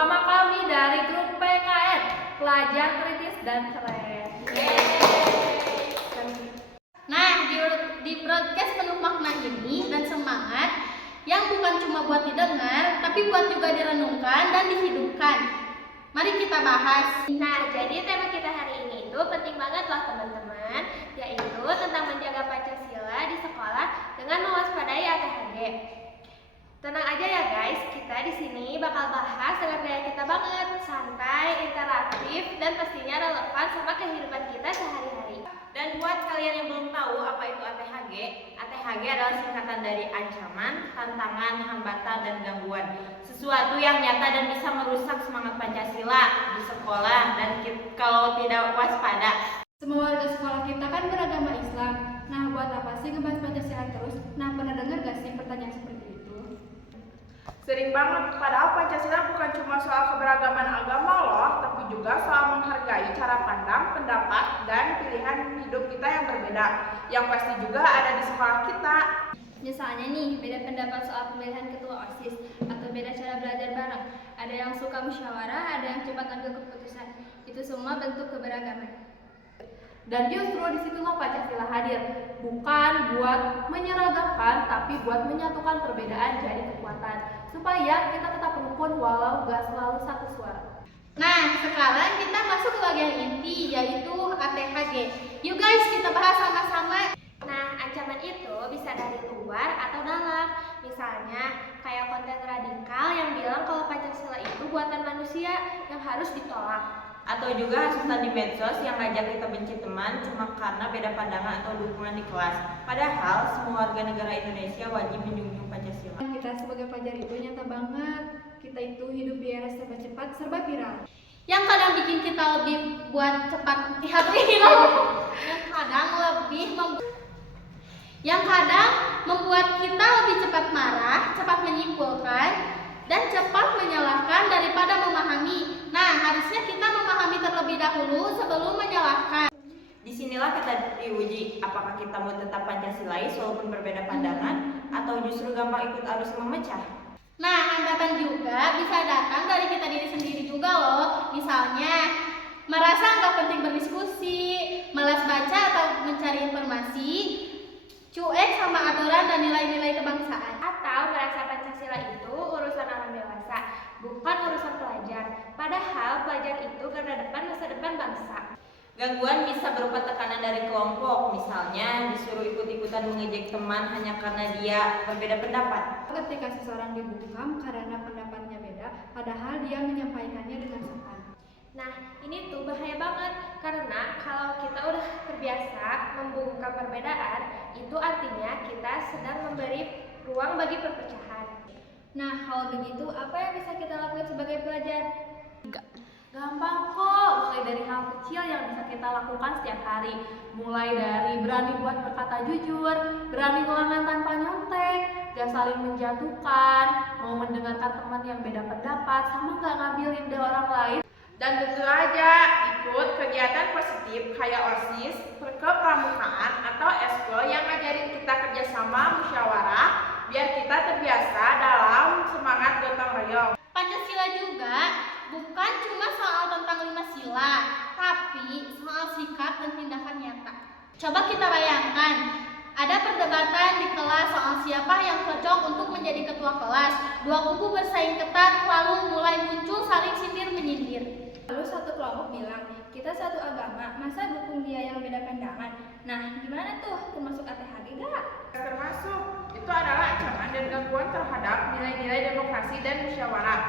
bersama kami dari grup PKN, Pelajar Kritis dan Keren. Nah, di broadcast penuh makna ini dan semangat yang bukan cuma buat didengar, tapi buat juga direnungkan dan dihidupkan. Mari kita bahas. Nah, jadi tema kita hari ini itu penting banget loh teman-teman, yaitu tentang menjaga Pancasila di sekolah dengan mewaspadai ATHG. Tenang aja ya guys, kita di sini bakal bahas dengan gaya kita banget, santai, interaktif, dan pastinya relevan sama kehidupan kita sehari-hari. Dan buat kalian yang belum tahu apa itu ATHG, ATHG adalah singkatan dari ancaman, tantangan, hambatan, dan gangguan. Sesuatu yang nyata dan bisa merusak semangat Pancasila di sekolah dan kalau tidak waspada. Semua warga sekolah kita kan beragama Islam. Nah, buat apa sih ngebahas Pancasila terus? Nah, pernah dengar gak sih pertanyaan seperti itu? Sering banget, padahal Pancasila bukan cuma soal keberagaman agama loh, tapi juga soal menghargai cara pandang, pendapat, dan pilihan hidup kita yang berbeda, yang pasti juga ada di sekolah kita. Misalnya nih, beda pendapat soal pemilihan ketua OSIS, atau beda cara belajar bareng. Ada yang suka musyawarah, ada yang cepat ambil keputusan. Itu semua bentuk keberagaman. Dan justru disitulah Pancasila hadir, bukan buat menyeragamkan, tapi buat menyatukan perbedaan jadi kekuatan, supaya kita tetap rukun walau gak selalu satu suara. Nah, sekarang kita masuk ke bagian inti, yaitu ATHG. Yuk guys, kita bahas sama-sama. Nah, ancaman itu bisa dari luar atau dalam. Misalnya, kayak konten radikal yang bilang kalau Pancasila itu buatan manusia yang harus ditolak. Atau juga hasutan di medsos yang ngajak kita benci teman cuma karena beda pandangan atau dukungan di kelas. Padahal semua warga negara Indonesia wajib menjunjung Pancasila. Kita sebagai pelajar itu nyata banget. Kita itu hidup di era serba cepat, serba viral. Yang kadang bikin kita lebih buat cepat viral. Yang kadang membuat kita lebih cepat marah, cepat menyimpulkan, dan cepat menyalahkan daripada memahami. Nah, harusnya kita memahami terlebih dahulu sebelum menyalahkan. Disinilah kita diuji apakah kita mau tetap Pancasilais walaupun berbeda pandangan atau justru gampang ikut arus memecah. Nah, hambatan juga bisa datang dari kita diri sendiri juga loh. Misalnya, merasa nggak penting berdiskusi, malas baca atau mencari informasi, cuek sama aturan dan nilai-nilai kebangsaan. Atau merasa Pancasila itu urusan orang dewasa, bukan urusan pelajar. Padahal pelajar itu garda depan masa depan bangsa. Gangguan bisa berupa tekanan dari kelompok, misalnya disuruh ikut-ikutan mengejek teman hanya karena dia berbeda pendapat. Ketika seseorang dibungkam karena pendapatnya beda, padahal dia menyampaikannya dengan sopan. Nah, ini tuh bahaya banget karena kalau kita udah terbiasa membungkam perbedaan, itu artinya kita sedang memberi ruang bagi perpecahan. Nah, kalau begitu, apa yang bisa kita lakukan sebagai pelajar? Gampang kok, mulai dari hal kecil yang bisa kita lakukan setiap hari. Mulai dari berani buat berkata jujur, berani ulangan tanpa nyontek, gak saling menjatuhkan, mau mendengarkan teman yang beda pendapat, sama gak ngambil ide orang lain. Dan tentu aja ikut kegiatan positif kayak OSIS, kepramukaan, atau eskul yang ngajarin kita kerjasama, musyawarah, biar kita terbiasa dalam semangat gotong royong. Pancasila juga bukan cuma soal tentang 5 sila, tapi soal sikap dan tindakan nyata. Coba kita bayangkan, ada perdebatan di kelas soal siapa yang cocok untuk menjadi ketua kelas. Dua kubu bersaing ketat, lalu mulai muncul saling sindir-menyindir. Lalu satu kelompok bilang, kita satu agama, masa dukung dia yang beda pandangan? Nah, gimana tuh? Termasuk ATHG gak? Termasuk, itu adalah ancaman dan gangguan terhadap nilai-nilai demokrasi dan musyawarah.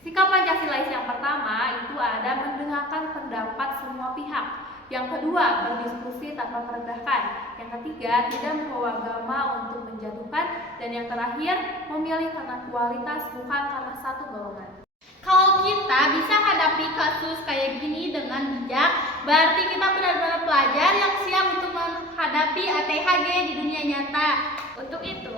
Sikap Pancasilais yang pertama itu ada mendengarkan pendapat semua pihak. Yang kedua, berdiskusi tanpa merendahkan. Yang ketiga, tidak membawa agama untuk menjatuhkan. Dan yang terakhir, memilih karena kualitas bukan karena satu golongan. Kalau kita bisa hadapi kasus kayak gini dengan bijak, berarti kita benar-benar pelajar yang siap untuk menghadapi ATHG di dunia nyata. Untuk itu,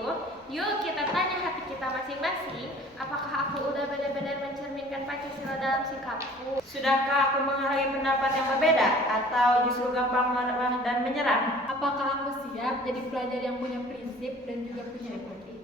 yuk kita tanya hati kita masing-masing, apakah aku udah benar-benar mencerminkan Pancasila dalam sikapku? Sudahkah aku menghargai pendapat yang berbeda atau justru gampang marah dan menyerang? Apakah aku siap jadi pelajar yang punya prinsip dan juga punya empati?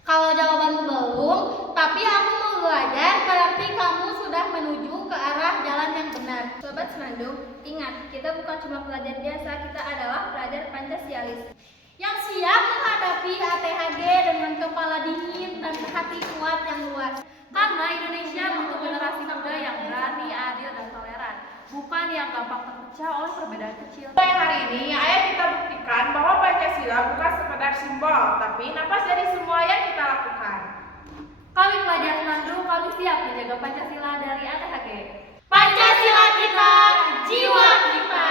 Kalau jawabanmu belum, tapi aku mau belajar, berarti kamu sudah menuju ke arah jalan yang benar. Sobat Semandung, ingat, kita bukan cuma pelajar biasa, kita adalah pelajar Pancasialis. Yang siap menghadapi ATHG dengan kepala dingin dan hati kuat yang luas. Karena Indonesia butuh generasi muda yang berani, adil, dan toleran, bukan yang gampang terpecah oleh perbedaan kecil. Mulai hari ini, ayo kita buktikan bahwa Pancasila bukan sekedar simbol, tapi napas dari semua yang kita lakukan. Kami pelajar Semandung, kami siap menjaga Pancasila dari ATHG. Pancasila kita, jiwa kita.